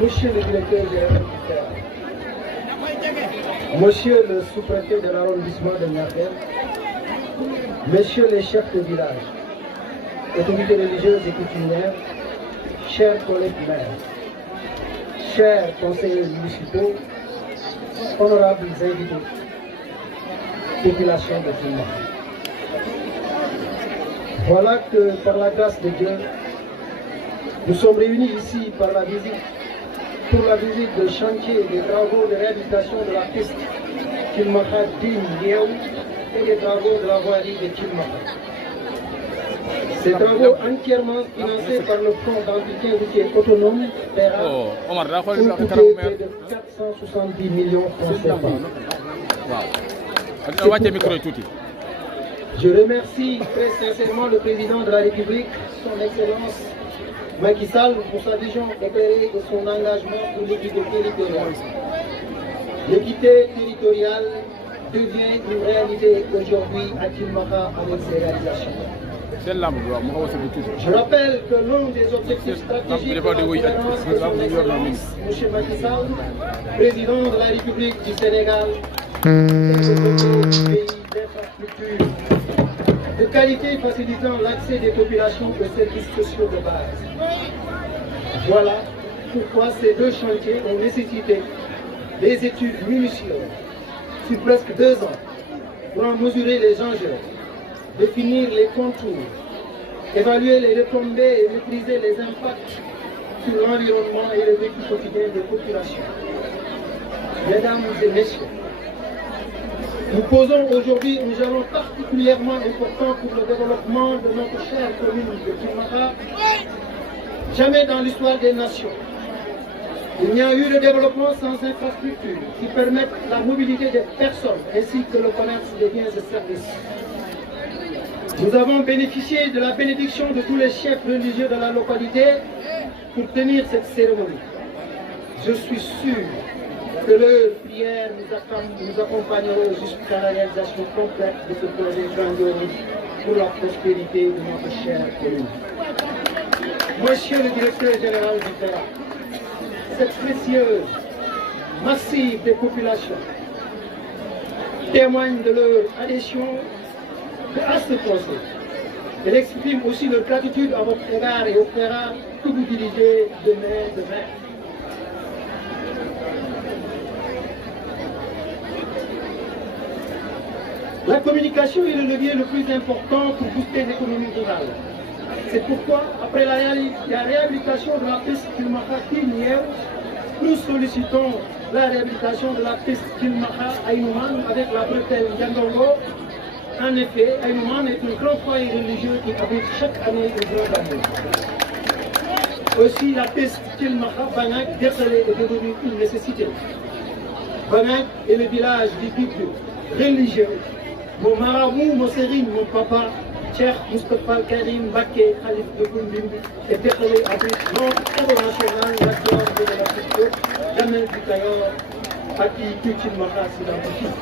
Monsieur le directeur général du FERA, Monsieur le sous-préfet de l'arrondissement de Niakhar, Messieurs les chefs de village, autorités religieuses et coutumières, chers collègues maires, chers conseillers municipaux, honorables invités, population de Tilmaka. Voilà que par la grâce de Dieu, nous sommes réunis ici pour la visite de chantier des travaux de réhabilitation de la piste Tilmaka-Dine-Liao et des travaux de la voirie de Tilmaka. Ces travaux entièrement financés par le Fonds d'entretien routier autonome PERA ont coûté près de 470 millions de francs CFA. Je remercie très sincèrement le président de la République, son Excellence Macky Sall, pour sa vision éclairée et son engagement pour l'équité territoriale. L'équité territoriale devient une réalité aujourd'hui à Tilmaka avec ses réalisations. Je rappelle que l'un des objectifs stratégiques de la gouvernance de son Excellence M. Macky Sall, président de la République du Sénégal, est de développer un pays d'infrastructures de qualité facilitant l'accès des populations aux services sociaux de base. Voilà pourquoi ces deux chantiers ont nécessité des études minutieuses sur presque 2 ans pour en mesurer les enjeux, définir les contours, évaluer les retombées et maîtriser les impacts sur l'environnement et le vécu quotidien des populations. Mesdames et messieurs, nous posons aujourd'hui un jalon particulièrement important pour le développement de notre chère commune de Tilmaka. Jamais dans l'histoire des nations, il n'y a eu de développement sans infrastructures qui permettent la mobilité des personnes ainsi que le commerce des biens et services. Nous avons bénéficié de la bénédiction de tous les chefs religieux de la localité pour tenir cette cérémonie. Je suis sûr que leurs prières nous accompagneront jusqu'à la réalisation complète de ce projet grandiose pour la prospérité de notre chère commune. Monsieur le directeur général du FERA, cette précieuse massive des populations témoigne de leur adhésion à ce projet. Elle exprime aussi leur gratitude à votre égard et au FERA que vous dirigez de main de main. La communication est le levier le plus important pour booster l'économie rurale. C'est pourquoi, après la réhabilitation de la piste Tilmaka-Dine-Liao, nous sollicitons la réhabilitation de la piste Tilmaka-Aïnouman avec la bretelle Yandongo. En effet, Aïnouman est un grand foyer religieux qui abrite chaque année une grande année. Aussi, la piste Tilmaka-Bagnac décelée est devenue une nécessité. Bagnac est le village du guide religieux. Mon marabout, mon sérine, mon papa, Cheikh Moustapha Karim Baké, Khalif de Koundimbi, et déclaré abrite notre international, l'acteur de la culture, Jamel Bukayor, à qui Tilmaka s'identifie.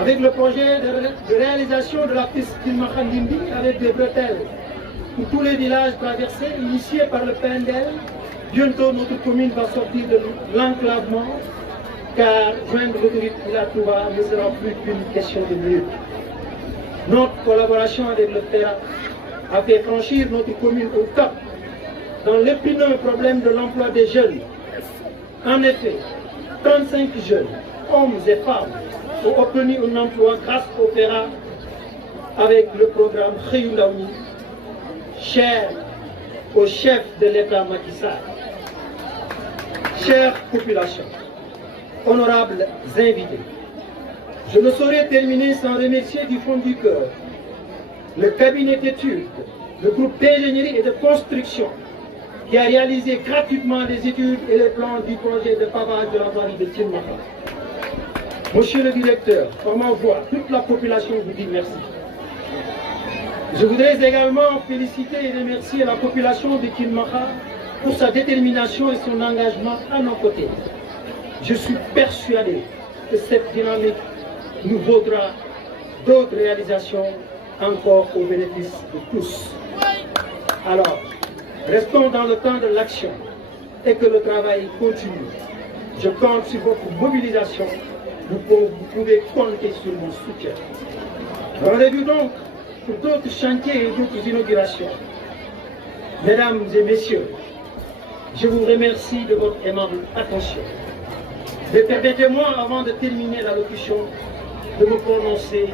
Avec le projet de réalisation de la piste Tilmaka-Ndimbi avec des bretelles pour tous les villages traversés, initié par le PNDL, bientôt notre commune va sortir de l'enclavement, car joindre l'autoroute Ila Touba ne sera plus qu'une question de minutes. Notre collaboration avec le FERA a fait franchir notre commune au top dans l'épineux problème de l'emploi des jeunes. En effet, 35 jeunes, hommes et femmes, ont obtenu un emploi grâce au FERA avec le programme Khayundaoui, cher au chef de l'État Macky Sall. Chère population, honorables invités, je ne saurais terminer sans remercier du fond du cœur le cabinet d'études, le groupe d'ingénierie et de construction qui a réalisé gratuitement les études et les plans du projet de pavage de la voirie de Tilmaka. Monsieur le directeur, par ma voix, toute la population vous dit merci. Je voudrais également féliciter et remercier la population de Tilmaka pour sa détermination et son engagement à nos côtés. Je suis persuadé que cette dynamique nous vaudra d'autres réalisations encore au bénéfice de tous. Alors, restons dans le temps de l'action. et que le travail continue. Je compte sur votre mobilisation. Vous pouvez compter sur mon soutien. Rendez-vous donc pour d'autres chantiers et d'autres inaugurations. Mesdames et messieurs, je vous remercie de votre aimable attention. Mais permettez-moi, avant de terminer l'allocution, de me prononcer